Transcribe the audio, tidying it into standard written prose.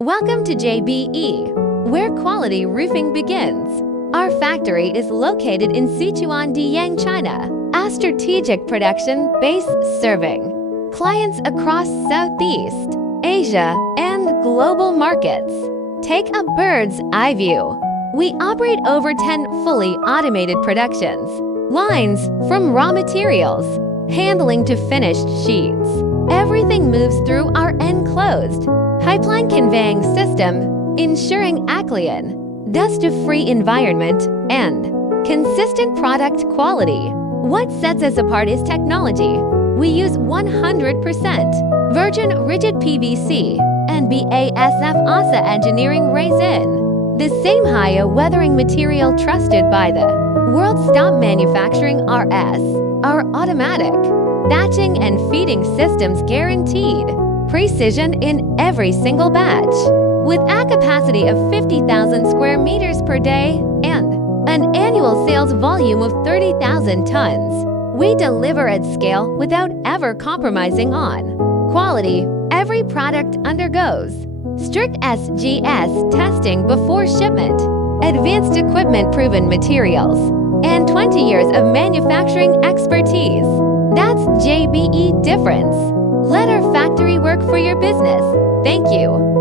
Welcome to JBE, where quality roofing begins. Our factory is located in Sichuan, Diyang, China, a strategic production base serving clients across Southeast Asia and global markets. Take a bird's eye view. We operate over 10 fully automated productions lines, from raw materials handling to finished sheets. Everything moves through our enclosed pipeline conveying system, ensuring a clean, dust-free environment and consistent product quality. What sets us apart is technology. We use 100% virgin rigid PVC and BASF ASA engineering resin, the same high weathering material trusted by the world's top manufacturing RS. Our automatic batching and feeding systems guaranteed precision in every single batch. With a capacity of 50,000 square meters per day and an annual sales volume of 30,000 tons, we deliver at scale without ever compromising on quality. Every product undergoes strict SGS testing before shipment, advanced equipment-proven materials, and 20 years of manufacturing expertise. That's JBE difference. Let our factory work for your business. Thank you.